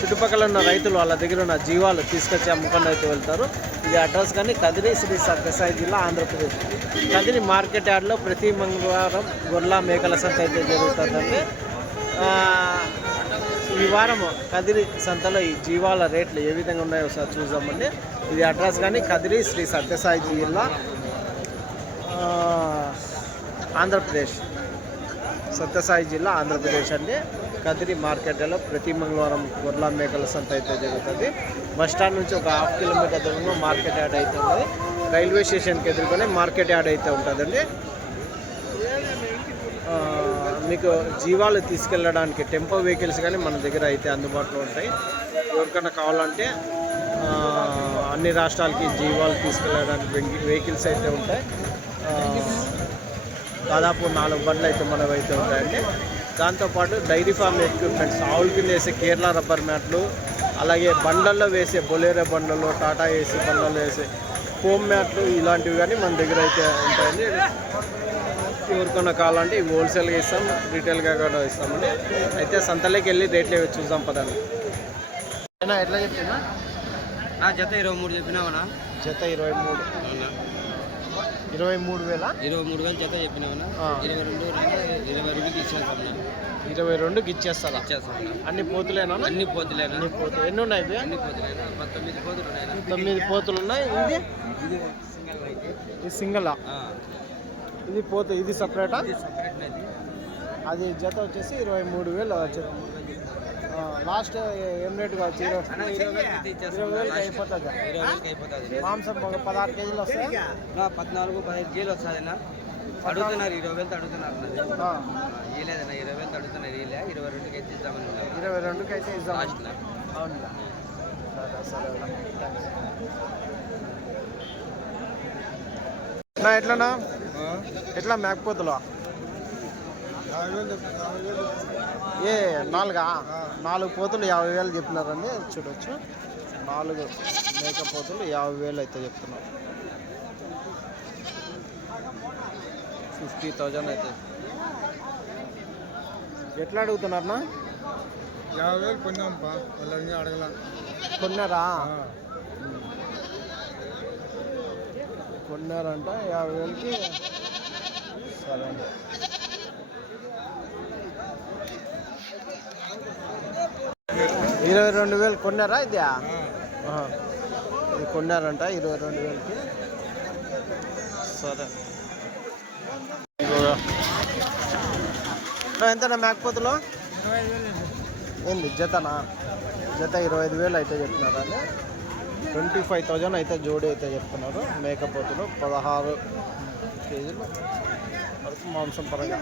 చుట్టుపక్కల ఉన్న రైతులు వాళ్ళ దగ్గర ఉన్న జీవాలు తీసుకొచ్చి అమ్ముకొని అయితే వెళ్తారు. ఇది అడ్రస్ కానీ కదిరి శ్రీ సత్యసాయి జిల్లా ఆంధ్రప్రదేశ్. కదిరి మార్కెట్ యార్డ్లో ప్రతి మంగళవారం గొర్రెల మేకల సంత అయితే జరుగుతుందండి. ఈ వారం కదిరి సంతలో ఈ జీవాల రేట్లు ఏ విధంగా ఉన్నాయో ఒకసారి చూద్దామండి. ఇది అడ్రస్ కానీ కదిరి శ్రీ సత్యసాయి జిల్లా ఆంధ్రప్రదేశ్. సత్యసాయి జిల్లా ఆంధ్రప్రదేశ్ అండి. కదిరి మార్కెట్లో ప్రతి మంగళవారం గొర్రెల మేకల సంత అయితే జరుగుతుంది. బస్ స్టాండ్ నుంచి ఒక హాఫ్ కిలోమీటర్ దూరంలో మార్కెట్ యాడ్ అయితే ఉంది రైల్వే స్టేషన్కి ఎదుర్కొనే మార్కెట్ యాడ్ అయితే ఉంటుందండి. మీకు జీవాలు తీసుకెళ్ళడానికి టెంపో వెహికల్స్ కానీ మన దగ్గర అయితే అందుబాటులో ఉంటాయి. ఎవరికైనా కావాలంటే అన్ని రాష్ట్రాలకి జీవాలు తీసుకెళ్ళడానికి వెహికల్స్ అయితే ఉంటాయి. దాదాపు నాలుగు బండ్లు అయితే మనవి అయితే ఉంటాయండి. దాంతోపాటు డైరీ ఫార్మ్ ఎక్విప్మెంట్స్ ఆవుల కింద వేసే కేరళ రబ్బర్ మ్యాట్లు అలాగే బండ్లలో వేసే బొలేరో బండ్లలో టాటా ఏసీ బండ్లలో వేసే ఫోమ్ మ్యాట్లు ఇలాంటివి కానీ మన దగ్గర అయితే ఉంటాయండి. ఎవరికన్నా కావాలంటే ఇవి హోల్సేల్గా ఇస్తాం రీటైల్గా కూడా ఇస్తామండి. అయితే సంతలోకి వెళ్ళి రేట్లు ఏవో చూద్దాం పదండి. ఎట్లా చెప్తున్నా నా జత ఇరవై మూడు చెప్పినావనా జత ఇరవై మూడు. ఇరవై మూడు వేల? ఇరవై మూడు వేలు జత చెప్పినావనా ఆ. ఇరవై రెండు ఇరవై రెండుకి ఇచ్చేస్తాం ఇరవై రెండుకి ఇచ్చేస్తారా ఇచ్చేస్తాం అన్ని. పోతులేనా అన్ని? పోతులేనా? అన్ని పోతు ఎన్ని ఉన్నాయి ఇవి? అన్ని పోతులేనా? పంతొమ్మిది పోతులు ఉన్నాయనా తొమ్మిది పోతులు ఉన్నాయి. ఇది? ఇది సింగల్ ఇది సింగల్? ఇది పోతు ఇది సపరేటా? అది జత వచ్చేసి ఇరవై మూడు వేలు లాస్ట్ ఏం రేటు కావచ్చు ఇరవై వేలకి అయిపోతుంది. ఇరవై వేలకి అయిపోతుంది. మాంసం ఒక పదహారు కేజీలు వస్తాయి? నా పద్నాలుగు పదిహేను కేలు వస్తుందన్నా అడుగుతున్నారు ఇరవై వేలు అడుగుతున్నారు ఇవ్వలేదన్నా ఇరవై వేలు అడుగుతున్నారు ఇవ్వలే ఇరవై రెండుకి అయితే ఇద్దామని ఇరవై రెండుకి అయితే ఇద్దాం. అవును సరే ఎట్లనా ఎట్లా మేకపోతులు ఏ నాలుగా? నాలుగు పోతులు యాభై వేలు చెప్పినారండి. చూడొచ్చు. నాలుగు మేకపోతులు యాభై వేలు అయితే చెప్తున్నారు. ఫిఫ్టీ థౌజండ్ అయితే. ఎట్లా అడుగుతున్నారన్నా? యాభై వేలు కొన్నాంపా వాళ్ళని అడగల. కొన్నారా? కొన్నారంట. యాభై వేలకి సరే ఇరవై రెండు వేలు కొన్నారా ఇది. ఇది కొన్నారంట ఇరవై రెండు వేలకి. సరే. ఎంతనా మేకపోతులు? ఏంది జతనా? జత ఇరవై ఐదు వేలు అయితే చెప్తున్నారు అండి? ట్వంటీ ఫైవ్ థౌజండ్ అయితే జోడి అయితే చెప్తున్నారు మేకపోతులు పదహారు కేజీలు. మాంసం పరంగా.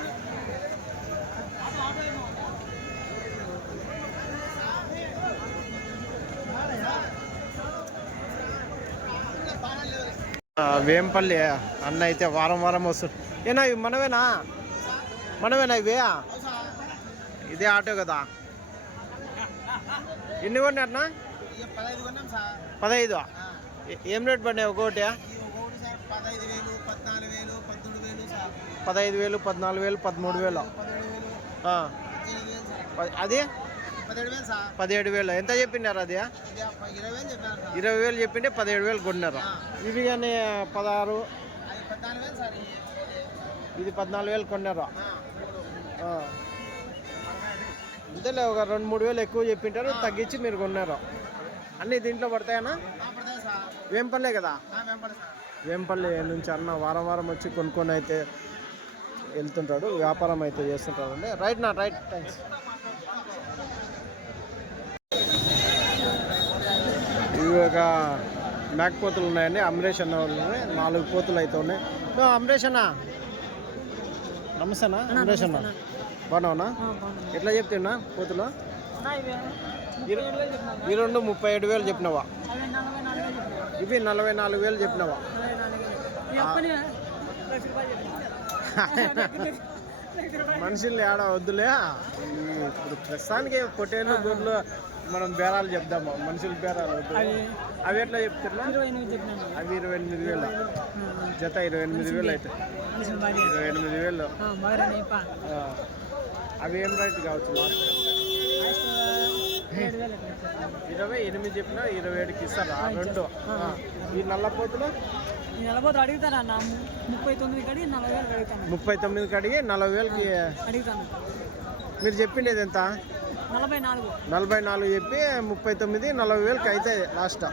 వేంపల్లి అన్న అయితే వారం వారం వస్తుంది ఏనా ఇవి మనమేనా మనమేనా ఇవే? ఇదే ఆటో కదా. ఎన్ని కొన్నారనా అన్న పదహైదు. ఏం రేట్ పడినాయి ఒక్కొక్కటి? పదహైదు వేలు పద్నాలుగు వేలు పదహైదు వేలు పద్నాలుగు వేలు. పదమూడు వేలు అది? పదిహేడు వేలు ఎంత చెప్పినారు అది ఇరవై వేలు చెప్పింటే పదిహేడు వేలు కొన్నారు. ఇవి కానీ పదహారు. ఇది. పద్నాలుగు వేలు కొన్నారు. అంతేలే ఒక రెండు మూడు వేలు ఎక్కువ చెప్పింటారు తగ్గించి మీరు కొన్నారు. అన్నీ దీంట్లో పడతాయనా? వేంపల్లే కదా? వేంపల్లి నుంచి అన్న వారం వారం వచ్చి కొనుక్కొని అయితే వెళ్తుంటాడు వ్యాపారం అయితే చేస్తుంటాడు అండి రైట్ నా రైట్ థ్యాంక్స్. ఇవి ఒక మేకపోతులు ఉన్నాయండి. అమరేష్ అన్న వాళ్ళు ఉన్నాయి. నాలుగు పోతులు అయితే ఉన్నాయి. అమరేష్ అన్న. నమస్తే అన్న అమరేష్ అన్న. బాగున్నావునా? ఎట్లా చెప్తున్నా పోతులు? ఈ రెండు ముప్పై ఏడు వేలు చెప్పినావా? ఇవి నలభై నాలుగు వేలు చెప్పినావా? మనుషుల్ని ఆడ వద్దులే. ఇప్పుడు ప్రస్తుతానికి పొట్టేళ్ళు గొర్రెలు మనం బేరాలు చెప్దాము మనుషుల బేరాలు అవి ఎట్లా చెప్తున్నా అవి ఇరవై ఎనిమిది వేలు. జత ఇరవై ఎనిమిది వేలు అవుతాయి ఇరవై ఎనిమిది వేలు. అవి ఏం రేట్ కావచ్చు ఇరవై ఎనిమిది చెప్పిన ఇరవై ఏడుకి ఇస్తారా? రెండు. ఈ నల్లపోతులు? నిలబోతు అడుగుతారా అన్న ముప్పై తొమ్మిది కడి నలభై వేలు అడుగుతాను. ముప్పై తొమ్మిది కడిగి నలభై వేలకి అడుగుతాను. మీరు చెప్పిండేది ఎంత? నలభై నాలుగు. చెప్పి ముప్పై తొమ్మిది నలభై వేలకి అయితే లాస్ట్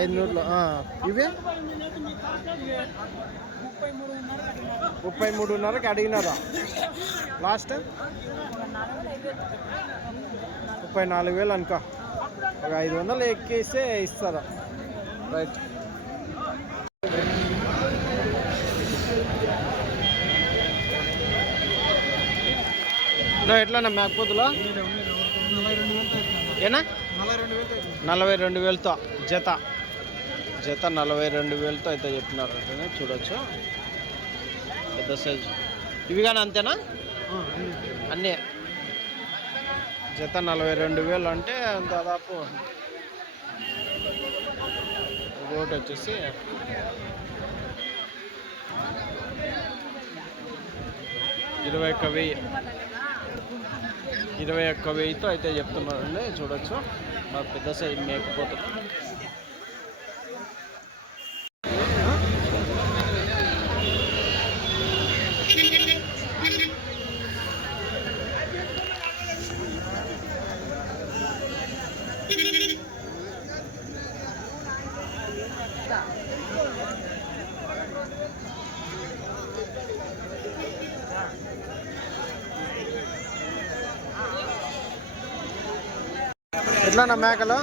ఐదు నూరులు. ఇవి? ముప్పై మూడున్నరకి అడిగినారా? లాస్ట్ ముప్పై నాలుగు వేలు అనుకో. ఒక ఐదు వందలు ఎక్కేస్తే ఇస్తారా? రైట్ ఎట్లన్నా మేకపోతులో ఏనా? నలభై రెండు వేలతో జత. జత నలభై రెండు వేలతో అయితే చెప్పినారు చూడొచ్చు. పెద్ద సైజు ఇవి కానీ అంతేనా? అన్నీ. జత నలభై రెండు వేలు అంటే దాదాపు ఒకటి వచ్చేసి ఇరవై ఒక్క వెయ్యి. ఇరవై ఒక్క వెయ్యితో అయితే చెప్తున్నారండి చూడొచ్చు. మా పెద్ద సైజ్ మేకపోతుంది ఎట్లా మేకలు?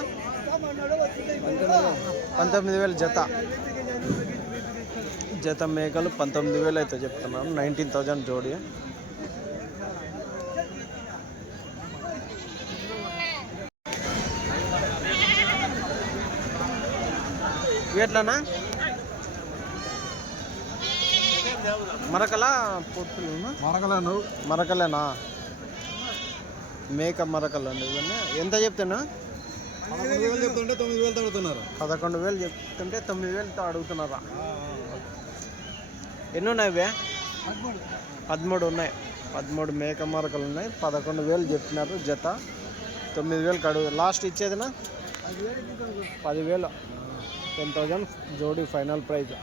పంతొమ్మిది వేలు జత. జత మేకలు పంతొమ్మిది వేలు అయితే చెప్తున్నాను నైన్టీన్ థౌజండ్ జోడి. ఇవి ఎట్లానా మరకలా? మరకలను. మరకలేనా? మేక మరకలు అండి ఇవన్నీ. ఎంత చెప్తున్నా? పదకొండు వేలు చెప్తుంటే తొమ్మిది వేలు పదకొండు వేలు చెప్తుంటే తొమ్మిది వేలతో అడుగుతున్నారా ఎన్ని ఉన్నాయి పదమూడు. ఉన్నాయి. పదమూడు మేక మరకలు ఉన్నాయి. పదకొండు వేలు చెప్తున్నారు జత. తొమ్మిది వేలకు అడుగు లాస్ట్ ఇచ్చేదినా? పదివేలు. టెన్ థౌజండ్ జోడీ ఫైనల్ ప్రైజ్.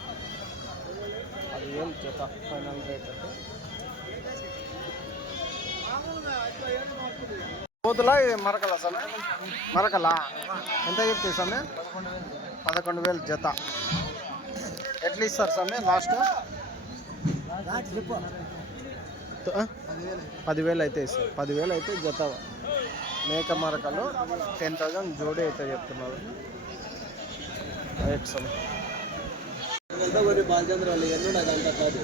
పదివేలు జత ఫైనల్ రేట్ అంటే పోతులా ఇది మరకలా సమయ మరకలా? ఎంత చెప్తే సమయ పదకొండు వేలు జత. ఎట్లా ఇస్తారు సమయ లాస్ట్? పదివేలు అయితే ఇస్తారు. పదివేలు అయితే జత. మేక మరకలు టెన్ థౌజండ్ జోడీ అయితే చెప్తున్నారు. రైట్ సమయ బాలచంద్ర వాళ్ళు ఎన్నో నాకు అంత కాదు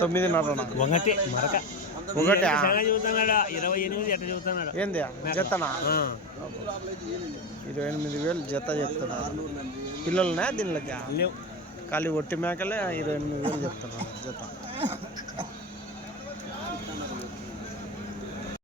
తొమ్మిదిన్నర ఒకటి మరక. ఒకటి చెబుతున్నాడా? ఇరవై ఎనిమిది చెబుతున్నాడా? ఏంది? జతనా? ఇరవై ఎనిమిది వేలు జత చెప్తున్నారు పిల్లలనే దీనిలోకి? లేవు. ఖాళీ ఒట్టి మేకలే ఇరవై ఎనిమిది వేలు చెప్తున్నారు జత.